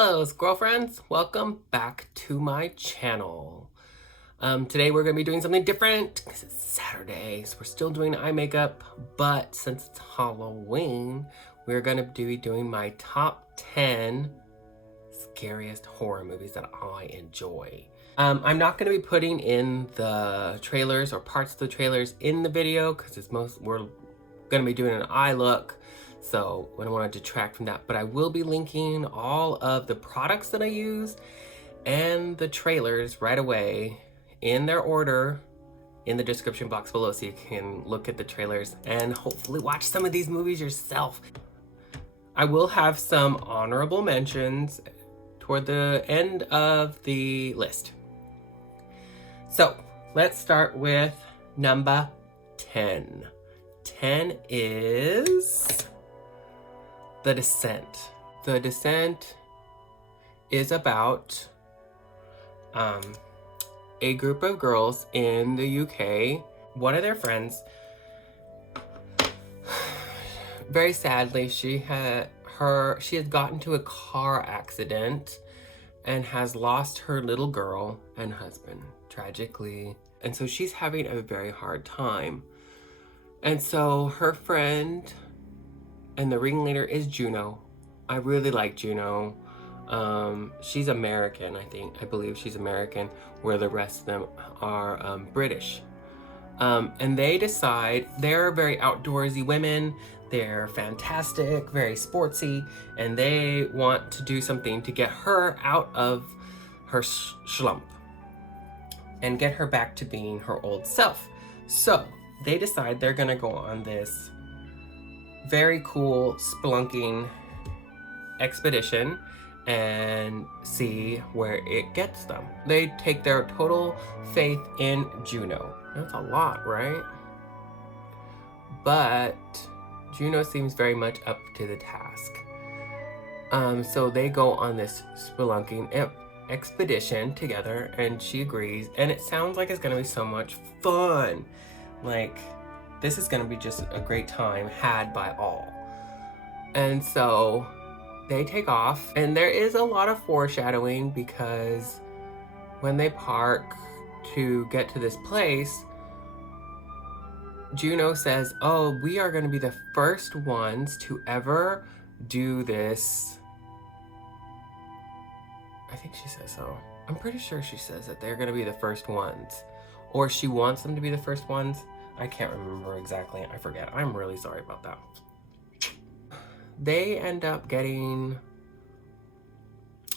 Hello, squirrel friends. Welcome back to my channel. Today we're going to be doing something different because it's Saturday, so we're still doing eye makeup, but since it's Halloween, we're going to be doing my top 10 scariest horror movies that I enjoy. I'm not going to be putting in the trailers or parts of the trailers in the video because we're going to be doing an eye look. So I don't want to detract from that, but I will be linking all of the products that I use and the trailers right away in their order in the description box below, so you can look at the trailers and hopefully watch some of these movies yourself. I will have some honorable mentions toward the end of the list. So let's start with number 10. 10 is The Descent. The Descent is about a group of girls in the UK. One of their friends, very sadly, she had gotten into a car accident and has lost her little girl and husband tragically. And so she's having a very hard time. And so her friend and the ringleader is Juno. I really like Juno. She's American, I believe she's American, where the rest of them are British. And they decide, they're very outdoorsy women, they're fantastic, very sportsy, and they want to do something to get her out of her slump and get her back to being her old self. So they decide they're gonna go on this very cool spelunking expedition and see where it gets them. They take their total faith in Juno. That's a lot, right? But Juno seems very much up to the task. So they go on this spelunking expedition together, and she agrees, and it sounds like it's gonna be so much fun. Like, this is gonna be just a great time had by all. And so they take off, and there is a lot of foreshadowing because when they park to get to this place, Juno says, oh, we are gonna be the first ones to ever do this. I think she says so. I'm pretty sure she says that they're gonna be the first ones. Or she wants them to be the first ones. I can't remember exactly, I forget. I'm really sorry about that. They end up getting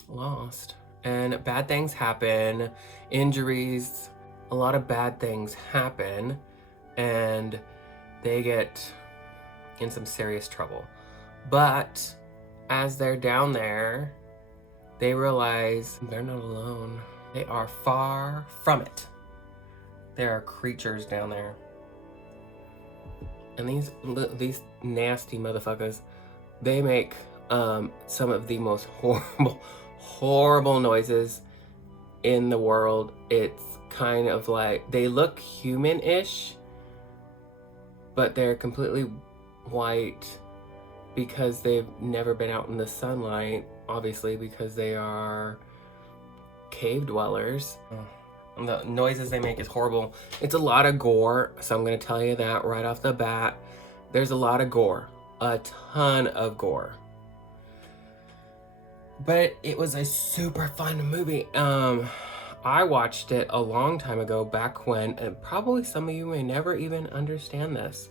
lost, and bad things happen, injuries, a lot of bad things happen, and they get in some serious trouble. But as they're down there, they realize they're not alone. They are far from it. There are creatures down there. And these nasty motherfuckers, they make some of the most horrible noises in the world. It's kind of like, they look human-ish, but they're completely white because they've never been out in the sunlight, obviously, because they are cave dwellers. And the noises they make is horrible. It's a lot of gore, so I'm gonna tell you that right off the bat. There's a lot of gore, a ton of gore. But it was a super fun movie. I watched it a long time ago, back when, and probably some of you may never even understand this,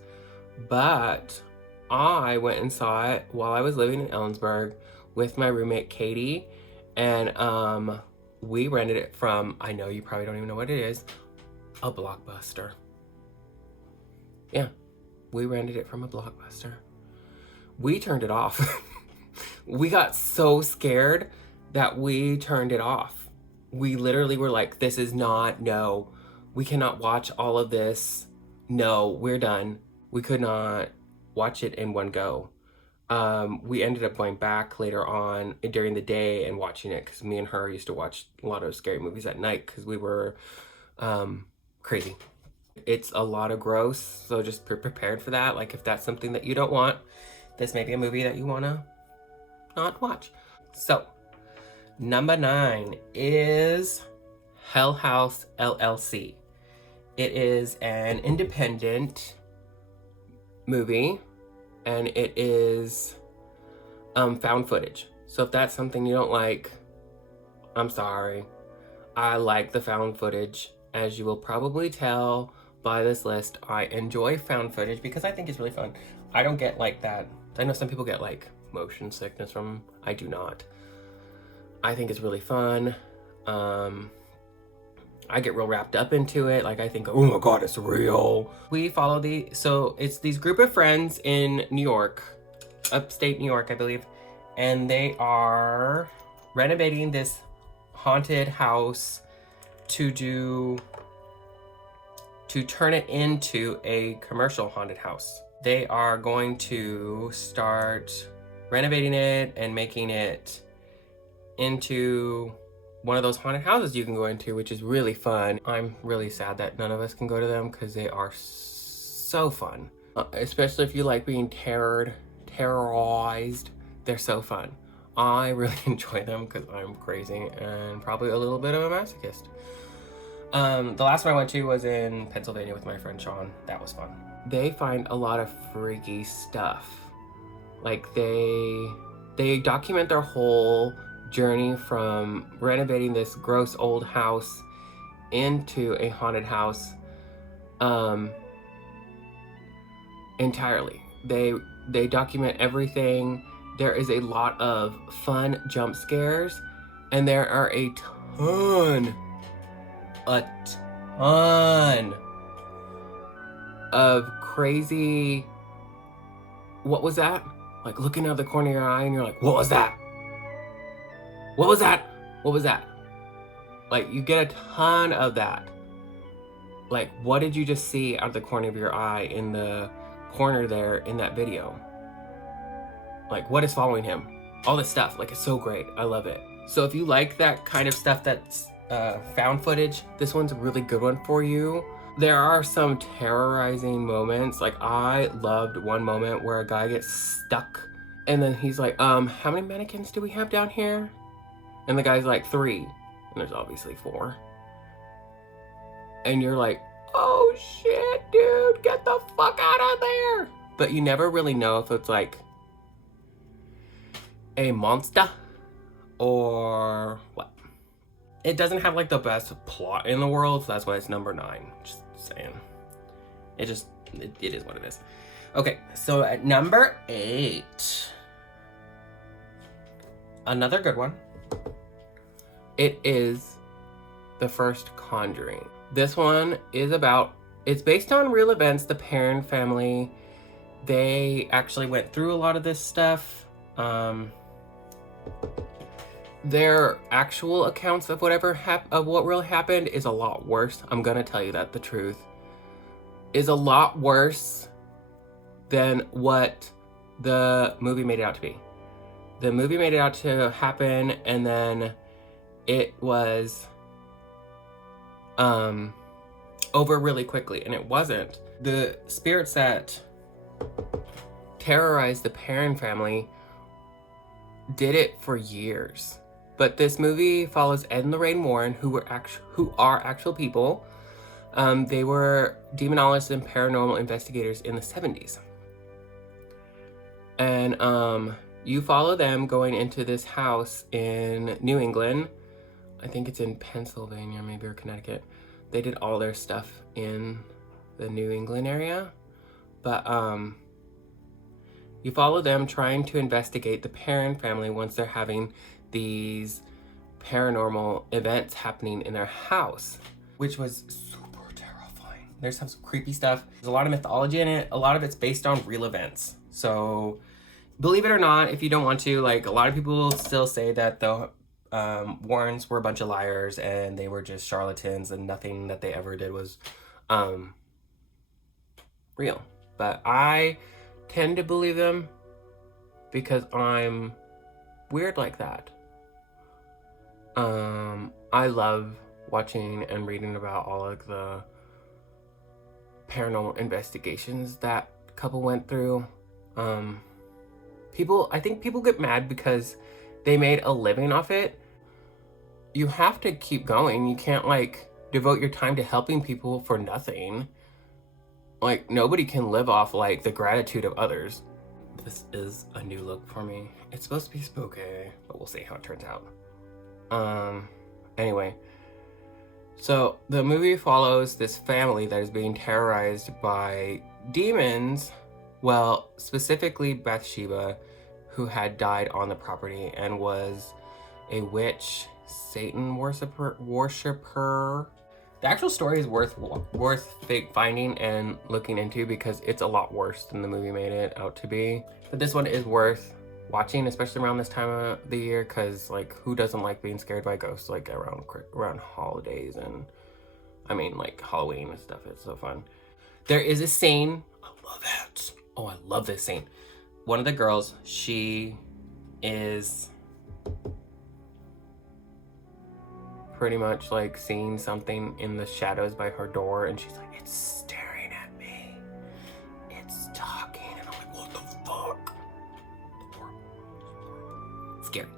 but I went and saw it while I was living in Ellensburg with my roommate Katie, and we rented it from, I know you probably don't even know what it is, a Blockbuster. Yeah, we rented it from a Blockbuster. We turned it off. We got so scared that we turned it off. We literally were like, this is not, no, we cannot watch all of this. No, we're done. We could not watch it in one go. We ended up going back later on during the day and watching it because me and her used to watch a lot of scary movies at night because we were crazy. It's a lot of gross, so just be prepared for that. Like, if that's something that you don't want, this may be a movie that you want to not watch. So Number 9 is House LLC. It is an independent movie, and it is found footage. So if that's something you don't like, I'm sorry. I like the found footage. As you will probably tell by this list, I enjoy found footage because I think it's really fun. I don't get like that. I know some people get like motion sickness from, I do not. I think it's really fun. I get real wrapped up into it. Like, I think, oh my God, it's real. We follow so it's these group of friends in New York, upstate New York, I believe. And they are renovating this haunted house to turn it into a commercial haunted house. They are going to start renovating it and making it into one of those haunted houses you can go into, which is really fun. I'm really sad that none of us can go to them because they are so fun. Especially if you like being terrorized. They're so fun. I really enjoy them because I'm crazy and probably a little bit of a masochist. The last one I went to was in Pennsylvania with my friend Sean. That was fun. They find a lot of freaky stuff. Like they document their whole journey from renovating this gross old house into a haunted house entirely. They document everything. There is a lot of fun jump scares, and there are a ton of crazy, what was that? Like looking out the corner of your eye and you're like, what was that? What was that? What was that? Like, you get a ton of that. Like, what did you just see out of the corner of your eye in the corner there in that video? Like, what is following him? All this stuff. Like, it's so great. I love it. So if you like that kind of stuff that's found footage, this one's a really good one for you. There are some terrorizing moments. Like, I loved one moment where a guy gets stuck and then he's like, how many mannequins do we have down here? And the guy's like, 3. And there's obviously 4. And you're like, oh shit, dude, get the fuck out of there. But you never really know if it's like a monster or what. It doesn't have like the best plot in the world, so that's why it's number 9. Just saying. It is what it is. Okay, so at number 8, another good one. It is the first Conjuring. This one is it's based on real events. The Perron family, they actually went through a lot of this stuff. Their actual accounts of of what really happened is a lot worse. I'm gonna tell you that the truth is a lot worse than what the movie made it out to be. The movie made it out to happen, and then it was over really quickly, and it wasn't. The spirits that terrorized the Perron family did it for years. But this movie follows Ed and Lorraine Warren, who are actual people. They were demonologists and paranormal investigators in the 70s. And you follow them going into this house in New England. I think it's in Pennsylvania, maybe, or Connecticut. They did all their stuff in the New England area. But you follow them trying to investigate the Perron family once they're having these paranormal events happening in their house, which was super terrifying. There's some creepy stuff. There's a lot of mythology in it. A lot of it's based on real events. So believe it or not, if you don't want to, like, a lot of people still say that the Warrens were a bunch of liars and they were just charlatans and nothing that they ever did was real. But I tend to believe them because I'm weird like that. I love watching and reading about all of the paranormal investigations that couple went through. I think people get mad because they made a living off it. you have to keep going. You can't like devote your time to helping people for nothing. Like, nobody can live off like the gratitude of others. This is a new look for me. It's supposed to be spooky, but we'll see how it turns out. Anyway, so the movie follows this family that is being terrorized by demons. Well, specifically Bathsheba, who had died on the property and was a witch, Satan worshiper. The actual story is worth finding and looking into because it's a lot worse than the movie made it out to be. But this one is worth watching, especially around this time of the year, because like, who doesn't like being scared by ghosts like around holidays and I mean like Halloween and stuff. It's so fun. There is a scene. I love it. Oh, I love this scene. One of the girls, she is pretty much like seeing something in the shadows by her door, and she's like, it's staring at me, it's talking, and I'm like, what the fuck? Scary.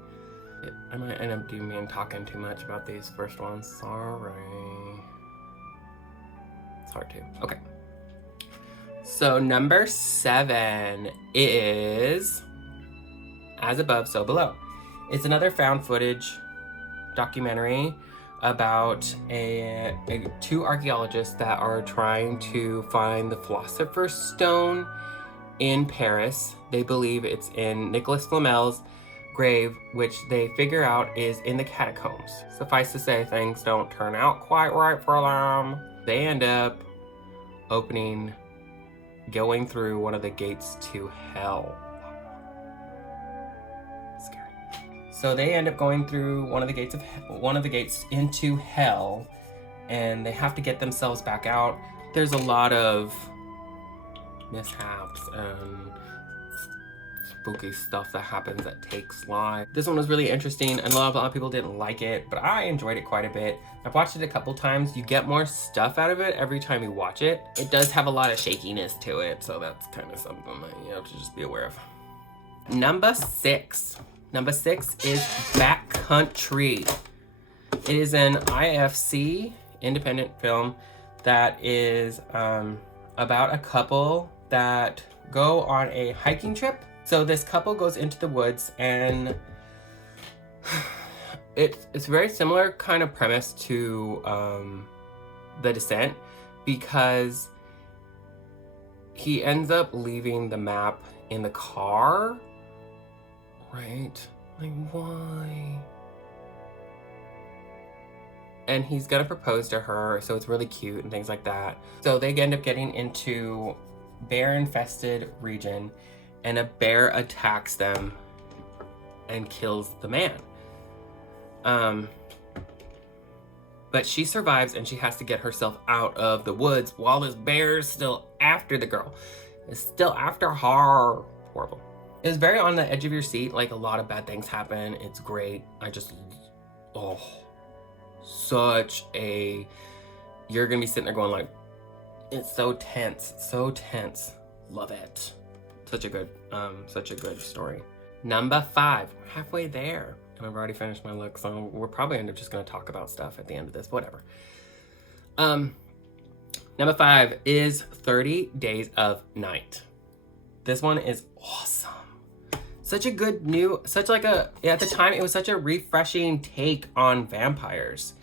I might end up doing me and talking too much about these first ones. Sorry. It's hard to. Okay. So number 7 is As Above, So Below. It's another found footage documentary about two archaeologists that are trying to find the Philosopher's Stone in Paris. They believe it's in Nicolas Flamel's grave, which they figure out is in the catacombs. Suffice to say, things don't turn out quite right for them. They end up going through one of the gates to hell. So they end up going through one of the gates into hell, and they have to get themselves back out. There's a lot of mishaps and spooky stuff that happens that takes life. This one was really interesting, and a lot of people didn't like it, but I enjoyed it quite a bit. I've watched it a couple times. You get more stuff out of it every time you watch it. It does have a lot of shakiness to it, so that's kind of something that you have to just be aware of. Number 6 is Backcountry. It is an IFC independent film that is about a couple that go on a hiking trip. So this couple goes into the woods, and it's very similar kind of premise to The Descent, because he ends up leaving the map in the car. Right? Like, why? And he's gonna propose to her, so it's really cute and things like that. So they end up getting into bear-infested region, and a bear attacks them and kills the man. But she survives, and she has to get herself out of the woods while this bear is still after the girl. It's still after her. Horrible. It was very on the edge of your seat. Like, a lot of bad things happen. It's great. You're gonna be sitting there going like, it's so tense, so tense. Love it. Such a good story. Number 5, halfway there. And I've already finished my look, so we're probably just gonna talk about stuff at the end of this, whatever. Number 5 is 30 Days of Night. This one is awesome. At the time, it was such a refreshing take on vampires.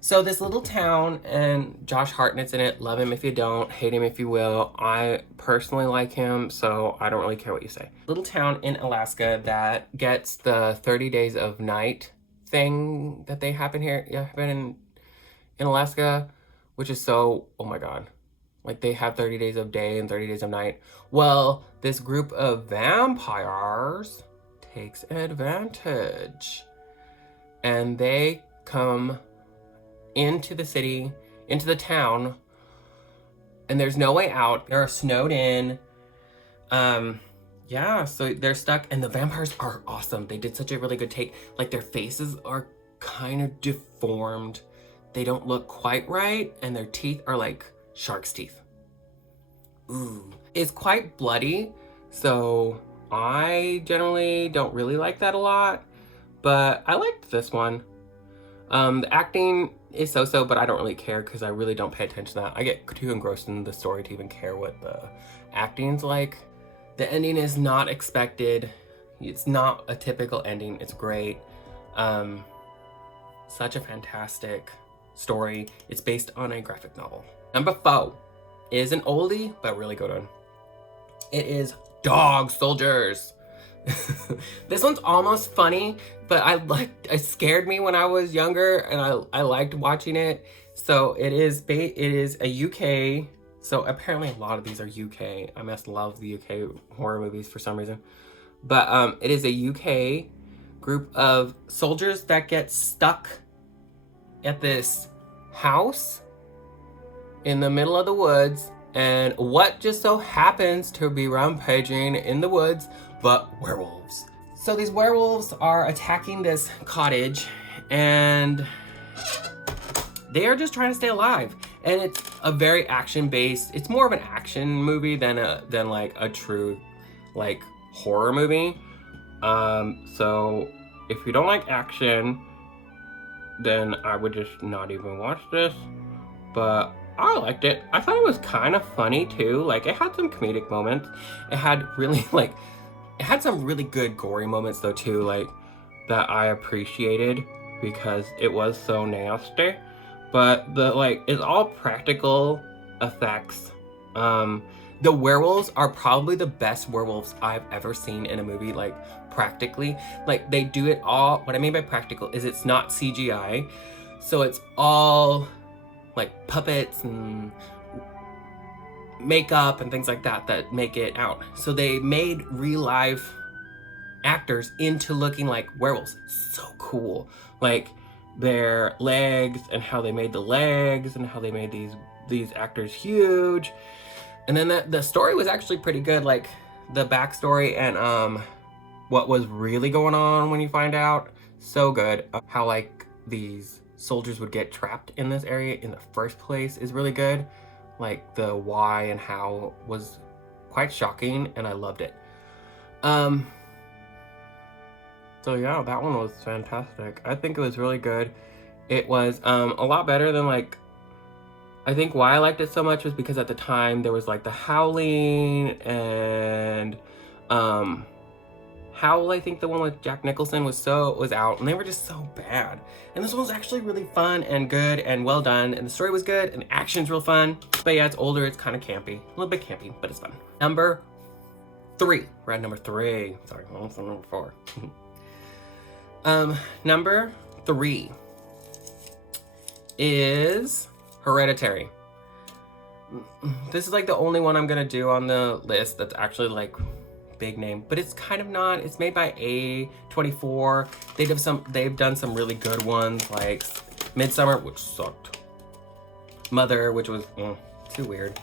So this little town, and Josh Hartnett's in it. Love him if you don't, hate him if you will. I personally like him, so I don't really care what you say. Little town in Alaska that gets the 30 Days of Night thing that they happen in Alaska, which is so, oh my God. Like, they have 30 days of day and 30 days of night. Well, this group of vampires takes advantage, and they come into the city, into the town, and there's no way out. They're snowed in. So they're stuck, and the vampires are awesome. They did such a really good take. Like, their faces are kind of deformed. They don't look quite right, and their teeth are like shark's teeth. Ooh. It's quite bloody, so I generally don't really like that a lot, but I liked this one. The acting is so-so, but I don't really care because I really don't pay attention to that. I get too engrossed in the story to even care what the acting's like. The ending is not expected. It's not a typical ending. It's great. Such a fantastic story. It's based on a graphic novel. Number 4 is an oldie, but really good one. It is Dog Soldiers. This one's almost funny, but it scared me when I was younger, and I liked watching it. So it is a UK. So apparently a lot of these are UK. I must love the UK horror movies for some reason. But it is a UK group of soldiers that get stuck at this house in the middle of the woods, and what just so happens to be rampaging in the woods but werewolves. So these werewolves are attacking this cottage, and they are just trying to stay alive. And it's a very action-based. It's more of an action movie than like a true like horror movie. So if you don't like action, then I would just not even watch this. But I liked it. I thought it was kind of funny too. Like, it had some comedic moments. It had some really good gory moments though too, like, that I appreciated because it was so nasty. But it's all practical effects. The werewolves are probably the best werewolves I've ever seen in a movie, like, practically. Like, they do it all. What I mean by practical is it's not CGI. So it's all like puppets and makeup and things like that make it out. So they made real life actors into looking like werewolves. So cool. Like, their legs and how they made the legs and how they made these actors huge. And then the story was actually pretty good, like the backstory and what was really going on when you find out. So good. How like these soldiers would get trapped in this area in the first place is really good. Like the why and how was quite shocking, and I loved it. So yeah, that one was fantastic. I think it was really good. It was a lot better than like, I think why I liked it so much was because at the time there was like The Howling and Howl, I think the one with Jack Nicholson was out, and they were just so bad. And this one was actually really fun and good and well done, and the story was good and the action's real fun. But yeah, it's older, it's kind of campy. A little bit campy, but it's fun. Number 3. We're at number 3. Sorry, almost number 4. Number 3 is Hereditary. This is like the only one I'm gonna do on the list that's actually like big name, but it's kind of not. It's made by A24. They've done some really good ones, like Midsummer, which sucked. Mother, which was too weird.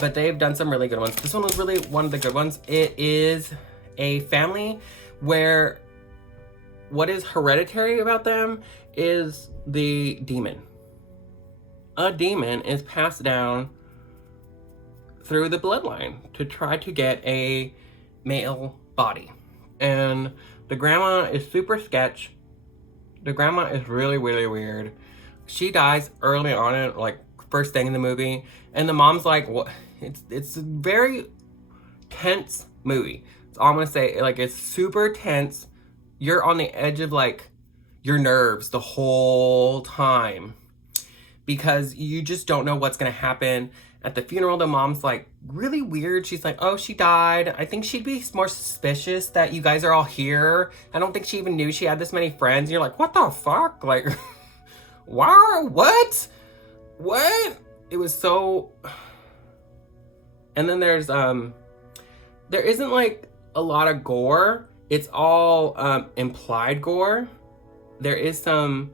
But they've done some really good ones. This one was really one of the good ones. It is a family where what is hereditary about them is the demon. A demon is passed down through the bloodline to try to get a male body. And the grandma is super sketch. The grandma is really, really weird. She dies early on in, like, first thing in the movie. And the mom's like, what? It's a very tense movie. So I'm gonna say, like, it's super tense. You're on the edge of, like, your nerves the whole time because you just don't know what's gonna happen. At the funeral, the mom's like really weird. She's like, oh, she died. I think she'd be more suspicious that you guys are all here. I don't think she even knew she had this many friends. And you're like, what the fuck? Like, wow, what? It was so... And then there's, there isn't like a lot of gore. It's all implied gore. There is some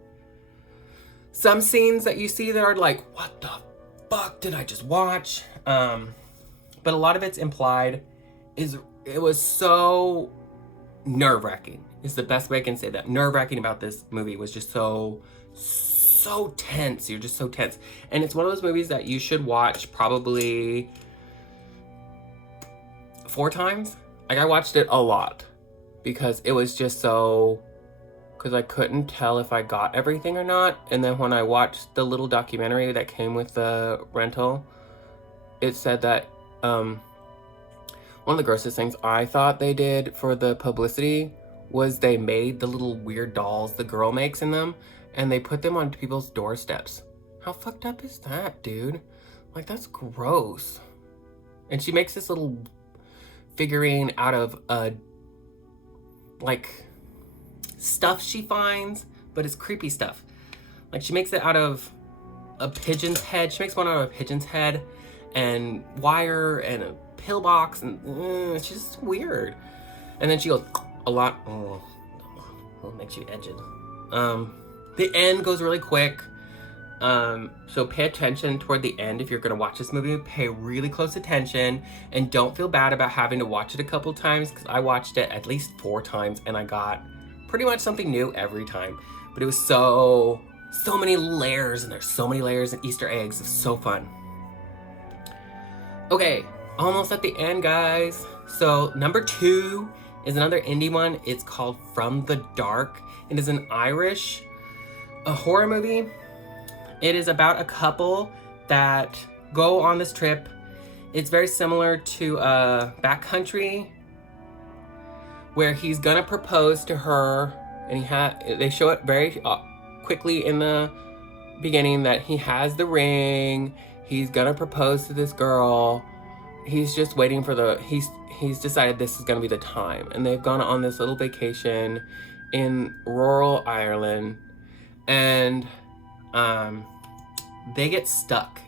scenes that you see that are like, what the fuck did I just watch? But a lot of it's implied. It was so nerve-wracking is the best way I can say that. Nerve-wracking about this movie was just so tense. You're just so tense. And it's one of those movies that you should watch probably 4 times. Like, I watched it a lot because it was just so because I couldn't tell if I got everything or not. And then when I watched the little documentary that came with the rental, it said that one of the grossest things I thought they did for the publicity was they made the little weird dolls the girl makes in them, and they put them on people's doorsteps. How fucked up is that, dude? Like, that's gross. And she makes this little figurine out of like stuff she finds, but it's creepy stuff. Like, she makes it out of a pigeon's head. She makes one out of a pigeon's head and wire and a pillbox, and it's just weird. And then she goes a lot. Oh, it makes you edged. The end goes really quick. So pay attention toward the end if you're gonna watch this movie. Pay really close attention and don't feel bad about having to watch it a couple times, because I watched it at least 4 times and I got pretty much something new every time. But it was so many layers, and there's so many layers and Easter eggs. It's so fun. Okay, almost at the end, guys. So number 2 is another indie one. It's called From the Dark. It is an Irish horror movie. It is about a couple that go on this trip. It's very similar to Backcountry, where he's gonna propose to her, and they show it very quickly in the beginning that he has the ring. He's gonna propose to this girl. He's just waiting for he's decided this is gonna be the time, and they've gone on this little vacation in rural Ireland, and they get stuck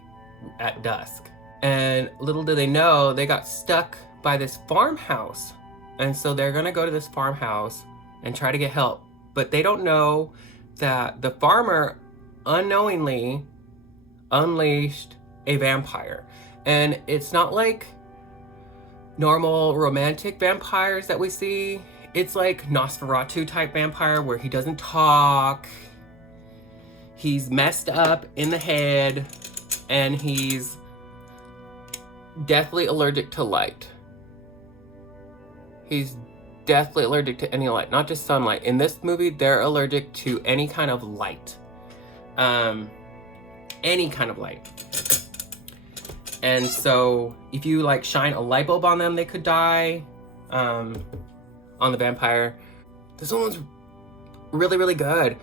at dusk. And little do they know, they got stuck by this farmhouse. And so they're gonna go to this farmhouse and try to get help. But they don't know that the farmer unknowingly unleashed a vampire. And it's not like normal romantic vampires that we see. It's like Nosferatu type vampire where he doesn't talk. He's messed up in the head, and he's deathly allergic to light. He's deathly allergic to any light, not just sunlight. In this movie, they're allergic to any kind of light. Any kind of light. And so if you like shine a light bulb on them, they could die. On the vampire. This one was really, really good.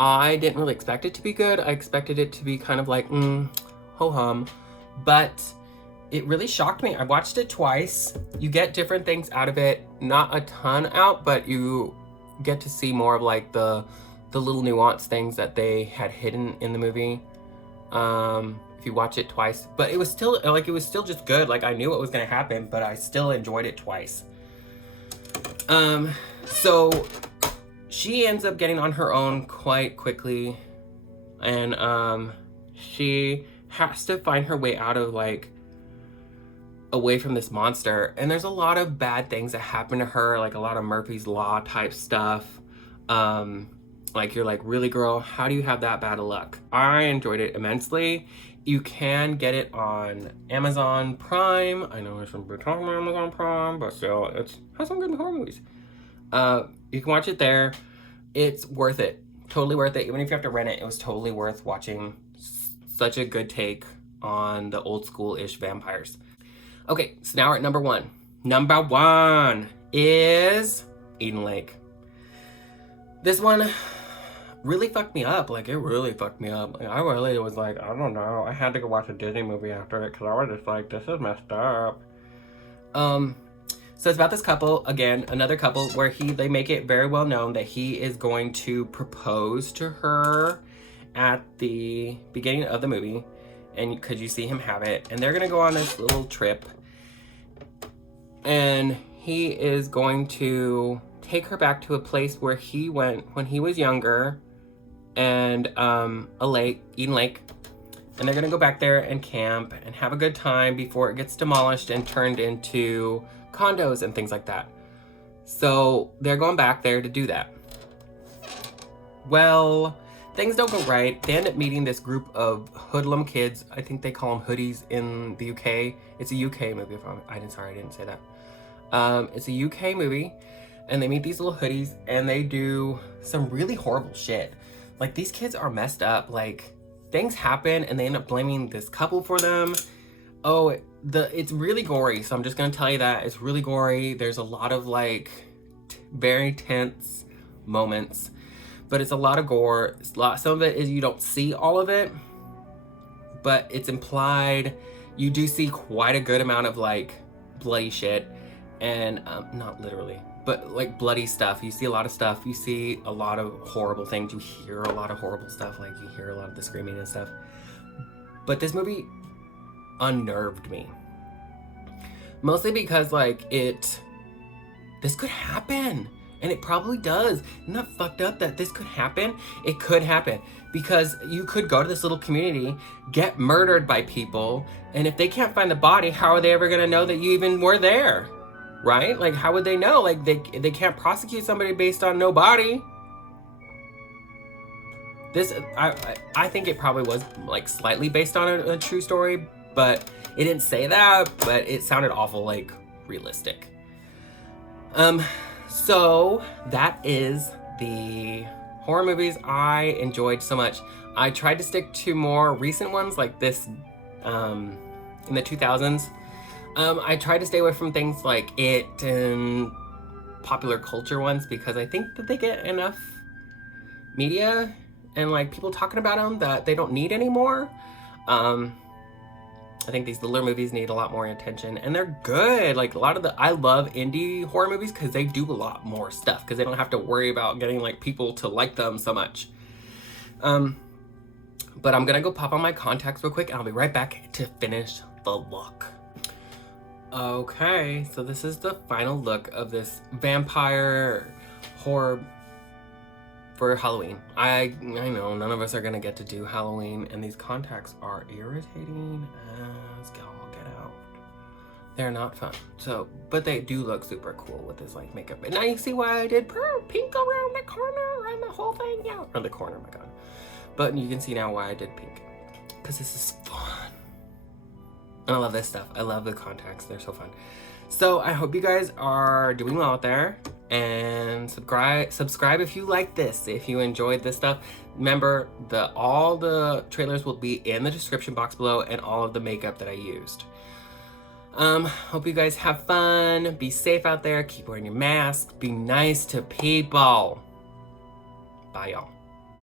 I didn't really expect it to be good. I expected it to be kind of like, ho-hum. But it really shocked me. I watched it twice. You get different things out of it. Not a ton out, but you get to see more of like the little nuanced things that they had hidden in the movie. If you watch it twice. But it was still just good. Like, I knew what was gonna happen, but I still enjoyed it twice. So she ends up getting on her own quite quickly, and she has to find her way out of like away from this monster. And there's a lot of bad things that happen to her, like a lot of Murphy's Law type stuff. Like, you're like, really, girl, how do you have that bad of luck? I enjoyed it immensely. You can get it on Amazon Prime. I know there's some big talk on Amazon Prime, but still, it has some good horror movies. You can watch it there. It's worth it. Totally worth it. Even if you have to rent it, it was totally worth watching such a good take on the old school-ish vampires. Okay, so now we're at number 1. Number 1 is Eden Lake. This one really fucked me up. Like, it really fucked me up. Like, I really was like, I don't know. I had to go watch a Disney movie after it because I was just like, this is messed up. So it's about this couple, again, another couple, where they make it very well known that he is going to propose to her at the beginning of the movie, and could you see him have it, and they're gonna go on this little trip, and he is going to take her back to a place where he went when he was younger, and a lake, Eden Lake, and they're gonna go back there and camp and have a good time before it gets demolished and turned into condos and things like that. So they're going back there to do that. Well, things don't go right. They end up meeting this group of hoodlum kids. I think they call them hoodies in the UK. It's a UK movie. I didn't say that. It's a UK movie. and they meet these little hoodies, and they do some really horrible shit. Like, these kids are messed up. Like, things happen, and they end up blaming this couple for them. Oh, it's really gory, so I'm just gonna tell you that. It's really gory. There's a lot of, like, very tense moments, but it's a lot of gore. Some of it is you don't see all of it, but it's implied. You do see quite a good amount of, like, bloody shit, and not literally, but like bloody stuff. You see a lot of stuff. You see a lot of horrible things. You hear a lot of horrible stuff. Like, you hear a lot of the screaming and stuff. But this movie unnerved me, mostly because, like, this could happen, and it probably does. Isn't that fucked up that this could happen? It could happen, because you could go to this little community, get murdered by people, and if they can't find the body, how are they ever gonna know that you even were there? Right? Like, how would they know? Like, they can't prosecute somebody based on no body. This, I think it probably was, like, slightly based on a true story, but it didn't say that, but it sounded awful, like, realistic. So that is the horror movies I enjoyed so much. I tried to stick to more recent ones, like this, in the 2000s. I tried to stay away from things like It and popular culture ones, because I think that they get enough media and, like, people talking about them that they don't need anymore. I think these littler movies need a lot more attention, and they're good. Like, I love indie horror movies because they do a lot more stuff, because they don't have to worry about getting, like, people to like them so much. But I'm gonna go pop on my contacts real quick, and I'll be right back to finish the look. Okay, so this is the final look of this vampire horror for Halloween. I know none of us are gonna get to do Halloween, and these contacts are irritating as all get out. They're not fun. So, but they do look super cool with this, like, makeup. And now you see why I did pink around the corner and the whole thing. Yeah, around the corner, my God. But you can see now why I did pink, because this is fun. And I love this stuff. I love the contacts. They're so fun. So I hope you guys are doing well out there, and subscribe if you like this, if you enjoyed this stuff. Remember, all the trailers will be in the description box below, and all of the makeup that I used. Hope you guys have fun. Be safe out there. Keep wearing your mask. Be nice to people. Bye, y'all.